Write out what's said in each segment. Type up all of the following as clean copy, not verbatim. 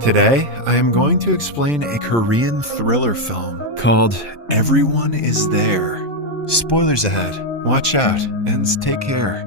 Today, I am going to explain a Korean thriller film called Everyone Is There. Spoilers ahead. Watch out and take care.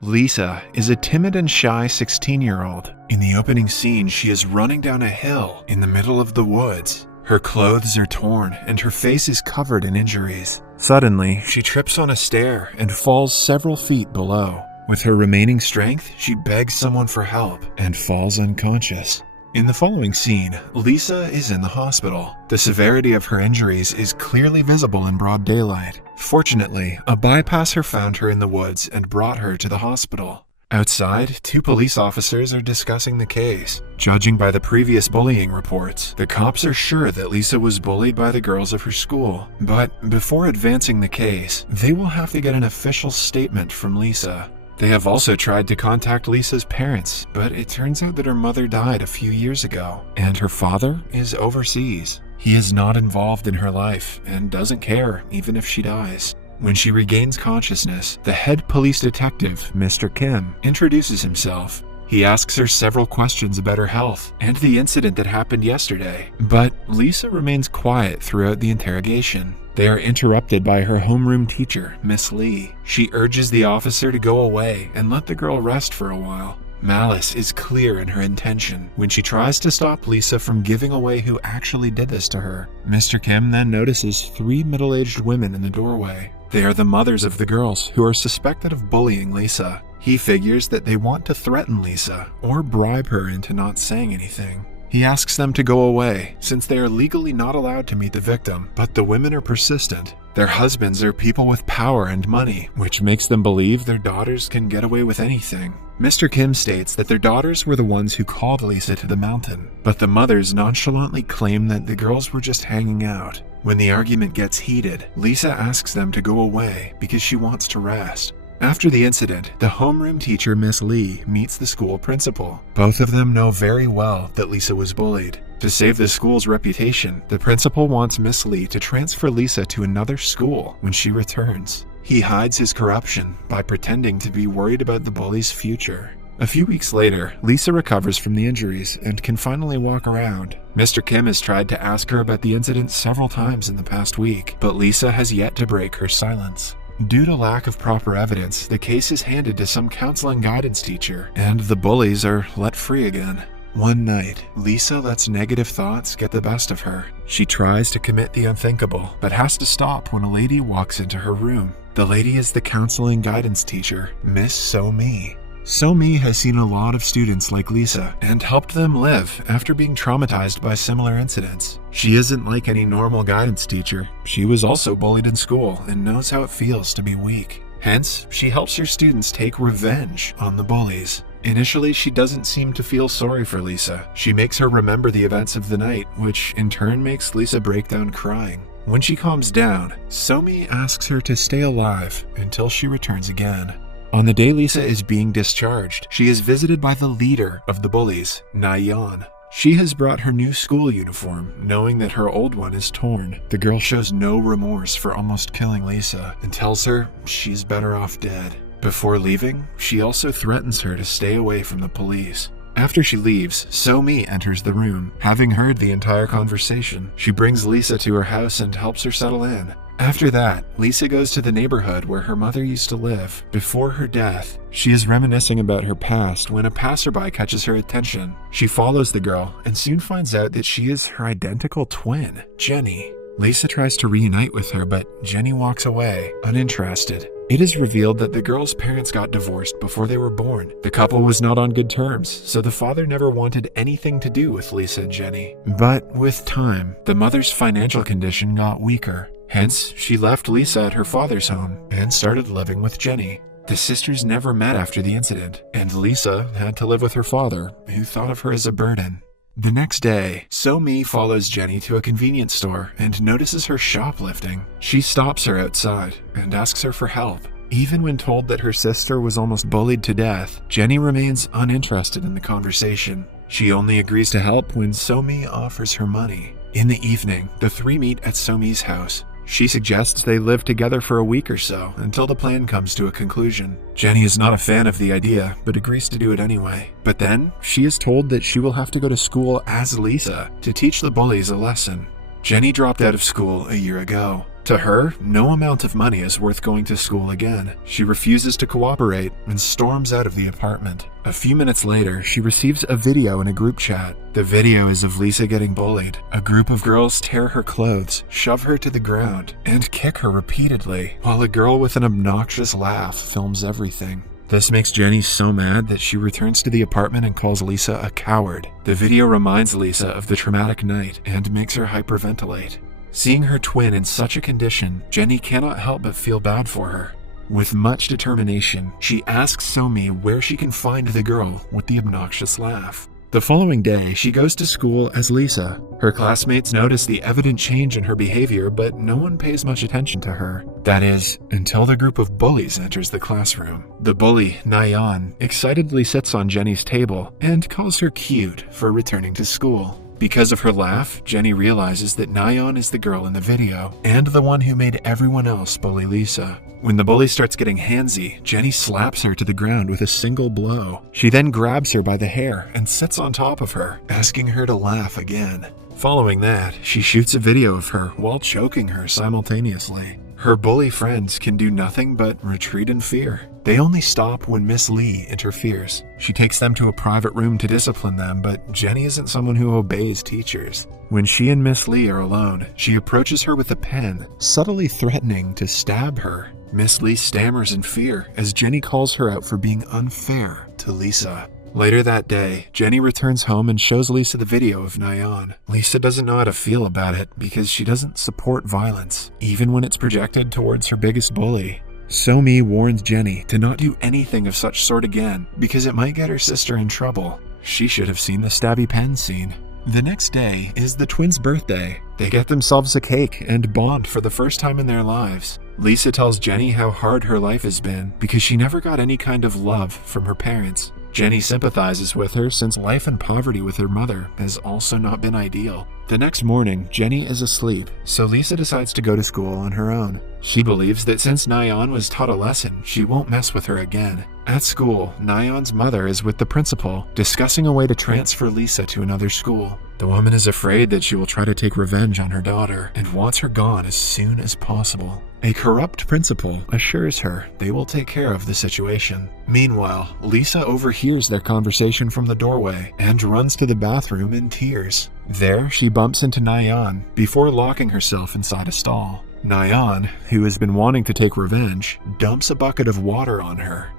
Lisa is a timid and shy 16-year-old. In the opening scene, she is running down a hill in the middle of the woods. Her clothes are torn and her face is covered in injuries. Suddenly, she trips on a stair and falls several feet below. With her remaining strength, she begs someone for help and falls unconscious. In the following scene, Lisa is in the hospital. The severity of her injuries is clearly visible in broad daylight. Fortunately, a bypasser found her in the woods and brought her to the hospital. Outside, two police officers are discussing the case. Judging by the previous bullying reports, the cops are sure that Lisa was bullied by the girls of her school. But before advancing the case, they will have to get an official statement from Lisa. They have also tried to contact Lisa's parents, but it turns out that her mother died a few years ago, and her father is overseas. He is not involved in her life and doesn't care even if she dies. When she regains consciousness, the head police detective, Mr. Kim, introduces himself. He asks her several questions about her health and the incident that happened yesterday, but Lisa remains quiet throughout the interrogation. They are interrupted by her homeroom teacher, Miss Lee. She urges the officer to go away and let the girl rest for a while. Malice is clear in her intention when she tries to stop Lisa from giving away who actually did this to her. Mr. Kim then notices three middle-aged women in the doorway. They are the mothers of the girls who are suspected of bullying Lisa. He figures that they want to threaten Lisa or bribe her into not saying anything. He asks them to go away since they are legally not allowed to meet the victim, but the women are persistent. Their husbands are people with power and money, which makes them believe their daughters can get away with anything. Mr. Kim states that their daughters were the ones who called Lisa to the mountain, but the mothers nonchalantly claim that the girls were just hanging out. When the argument gets heated, Lisa asks them to go away because she wants to rest. After the incident, the homeroom teacher, Miss Lee, meets the school principal. Both of them know very well that Lisa was bullied. To save the school's reputation, the principal wants Miss Lee to transfer Lisa to another school when she returns. He hides his corruption by pretending to be worried about the bully's future. A few weeks later, Lisa recovers from the injuries and can finally walk around. Mr. Kim has tried to ask her about the incident several times in the past week, but Lisa has yet to break her silence. Due to lack of proper evidence, the case is handed to some counseling guidance teacher, and the bullies are let free again. One night, Lisa lets negative thoughts get the best of her. She tries to commit the unthinkable, but has to stop when a lady walks into her room. The lady is the counseling guidance teacher, Miss So-mi. So-mi has seen a lot of students like Lisa and helped them live after being traumatized by similar incidents. She isn't like any normal guidance teacher. She was also bullied in school and knows how it feels to be weak. Hence, she helps her students take revenge on the bullies. Initially, she doesn't seem to feel sorry for Lisa. She makes her remember the events of the night, which in turn makes Lisa break down crying. When she calms down, So-mi asks her to stay alive until she returns again. On the day Lisa is being discharged, she is visited by the leader of the bullies, Na-yeon. She has brought her new school uniform, knowing that her old one is torn. The girl shows no remorse for almost killing Lisa and tells her she's better off dead. Before leaving, she also threatens her to stay away from the police. After she leaves, So-mi enters the room. Having heard the entire conversation, she brings Lisa to her house and helps her settle in. After that, Lisa goes to the neighborhood where her mother used to live. Before her death, she is reminiscing about her past when a passerby catches her attention. She follows the girl and soon finds out that she is her identical twin, Jenny. Lisa tries to reunite with her, but Jenny walks away, uninterested. It is revealed that the girl's parents got divorced before they were born. The couple was not on good terms, so the father never wanted anything to do with Lisa and Jenny. But with time, the mother's financial condition got weaker. Hence, she left Lisa at her father's home and started living with Jenny. The sisters never met after the incident, and Lisa had to live with her father, who thought of her as a burden. The next day, So-mi follows Jenny to a convenience store and notices her shoplifting. She stops her outside and asks her for help. Even when told that her sister was almost bullied to death, Jenny remains uninterested in the conversation. She only agrees to help when So-mi offers her money. In the evening, the three meet at So-mi's house. She suggests they live together for a week or so until the plan comes to a conclusion. Jenny is not a fan of the idea, but agrees to do it anyway. But then, she is told that she will have to go to school as Lisa to teach the bullies a lesson. Jenny dropped out of school a year ago. To her, no amount of money is worth going to school again. She refuses to cooperate and storms out of the apartment. A few minutes later, she receives a video in a group chat. The video is of Lisa getting bullied. A group of girls tear her clothes, shove her to the ground, and kick her repeatedly, while a girl with an obnoxious laugh films everything. This makes Jenny so mad that she returns to the apartment and calls Lisa a coward. The video reminds Lisa of the traumatic night and makes her hyperventilate. Seeing her twin in such a condition, Jenny cannot help but feel bad for her. With much determination, she asks Somi where she can find the girl with the obnoxious laugh. The following day, she goes to school as Lisa. Her classmates notice the evident change in her behavior, but no one pays much attention to her. That is, until the group of bullies enters the classroom. The bully, Nayan, excitedly sits on Jenny's table and calls her cute for returning to school. Because of her laugh, Jenny realizes that Nayan is the girl in the video and the one who made everyone else bully Lisa. When the bully starts getting handsy, Jenny slaps her to the ground with a single blow. She then grabs her by the hair and sits on top of her, asking her to laugh again. Following that, she shoots a video of her while choking her simultaneously. Her bully friends can do nothing but retreat in fear. They only stop when Miss Lee interferes. She takes them to a private room to discipline them, but Jenny isn't someone who obeys teachers. When she and Miss Lee are alone, she approaches her with a pen, subtly threatening to stab her. Miss Lee stammers in fear as Jenny calls her out for being unfair to Lisa. Later that day, Jenny returns home and shows Lisa the video of Nayan. Lisa doesn't know how to feel about it because she doesn't support violence, even when it's projected towards her biggest bully. Somi warns Jenny to not do anything of such sort again because it might get her sister in trouble. She should have seen the stabby pen scene. The next day is the twins' birthday. They get themselves a cake and bond for the first time in their lives. Lisa tells Jenny how hard her life has been because she never got any kind of love from her parents. Jenny sympathizes with her since life in poverty with her mother has also not been ideal. The next morning, Jenny is asleep, so Lisa decides to go to school on her own. She believes that since Nayan was taught a lesson, she won't mess with her again. At school, Nayan's mother is with the principal, discussing a way to transfer Lisa to another school. The woman is afraid that she will try to take revenge on her daughter and wants her gone as soon as possible. A corrupt principal assures her they will take care of the situation. Meanwhile, Lisa overhears their conversation from the doorway and runs to the bathroom in tears. There, she bumps into Nayan before locking herself inside a stall. Nayan, who has been wanting to take revenge, dumps a bucket of water on her.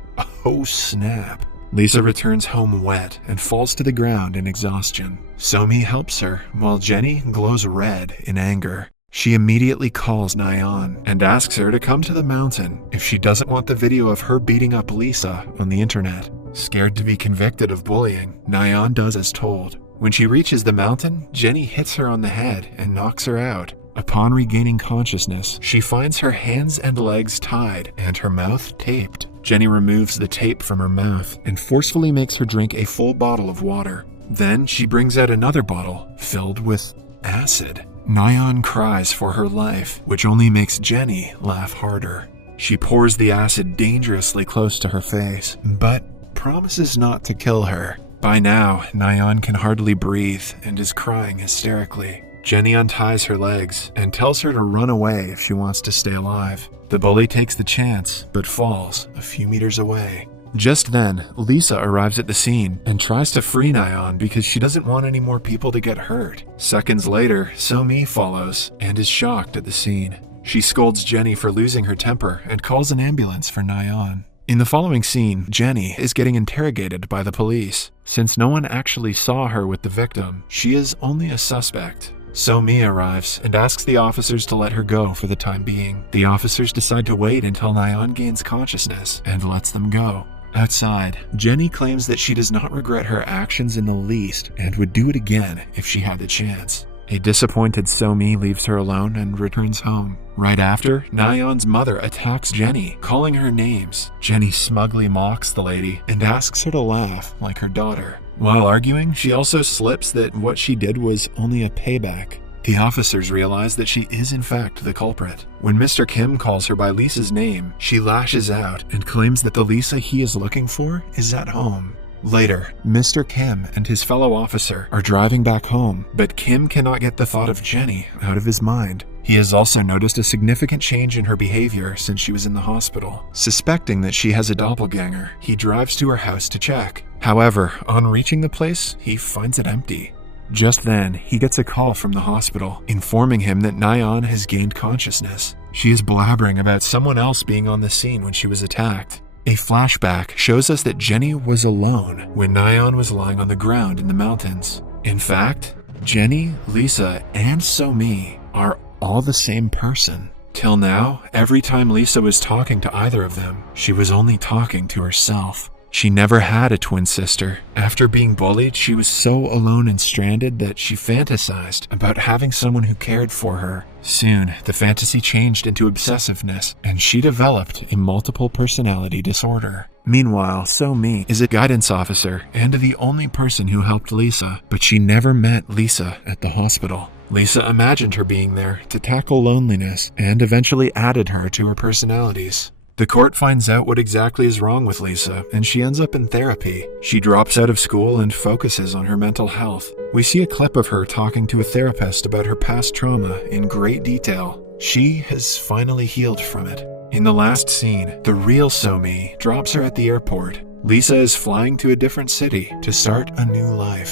Oh snap. Lisa returns home wet and falls to the ground in exhaustion. Somi helps her, while Jenny glows red in anger. She immediately calls Nayan and asks her to come to the mountain if she doesn't want the video of her beating up Lisa on the internet. Scared to be convicted of bullying, Nayan does as told. When she reaches the mountain, Jenny hits her on the head and knocks her out. Upon regaining consciousness, she finds her hands and legs tied and her mouth taped. Jenny removes the tape from her mouth and forcefully makes her drink a full bottle of water. Then she brings out another bottle filled with acid. Nayan cries for her life, which only makes Jenny laugh harder. She pours the acid dangerously close to her face, but promises not to kill her. By now, Nayan can hardly breathe and is crying hysterically. Jenny unties her legs and tells her to run away if she wants to stay alive. The bully takes the chance, but falls a few meters away. Just then, Lisa arrives at the scene and tries to free Nayan because she doesn't want any more people to get hurt. Seconds later, Somi follows and is shocked at the scene. She scolds Jenny for losing her temper and calls an ambulance for Nayan. In the following scene, Jenny is getting interrogated by the police. Since no one actually saw her with the victim, she is only a suspect. Somi arrives and asks the officers to let her go for the time being. The officers decide to wait until Nayan gains consciousness and lets them go. Outside, Jenny claims that she does not regret her actions in the least and would do it again if she had the chance. A disappointed Somi leaves her alone and returns home. Right after, Nayan's mother attacks Jenny, calling her names. Jenny smugly mocks the lady and asks her to laugh like her daughter. While arguing, she also slips that what she did was only a payback. The officers realize that she is in fact the culprit. When Mr. Kim calls her by Lisa's name, she lashes out and claims that the Lisa he is looking for is at home. Later, Mr. Kim and his fellow officer are driving back home, but Kim cannot get the thought of Jenny out of his mind. He has also noticed a significant change in her behavior since she was in the hospital. Suspecting that she has a doppelganger, he drives to her house to check. However, on reaching the place, he finds it empty. Just then, he gets a call from the hospital, informing him that Nyan has gained consciousness. She is blabbering about someone else being on the scene when she was attacked. A flashback shows us that Jenny was alone when Nyan was lying on the ground in the mountains. In fact, Jenny, Lisa, and So-mi are all the same person. Till now, every time Lisa was talking to either of them, she was only talking to herself. She never had a twin sister. After being bullied, she was so alone and stranded that she fantasized about having someone who cared for her. Soon, the fantasy changed into obsessiveness, and she developed a multiple personality disorder. Meanwhile, So-mi is a guidance officer and the only person who helped Lisa, but she never met Lisa at the hospital. Lisa imagined her being there to tackle loneliness and eventually added her to her personalities. The court finds out what exactly is wrong with Lisa, and she ends up in therapy. She drops out of school and focuses on her mental health. We see a clip of her talking to a therapist about her past trauma in great detail. She has finally healed from it. In the last scene, the real So-mi drops her at the airport. Lisa is flying to a different city to start a new life.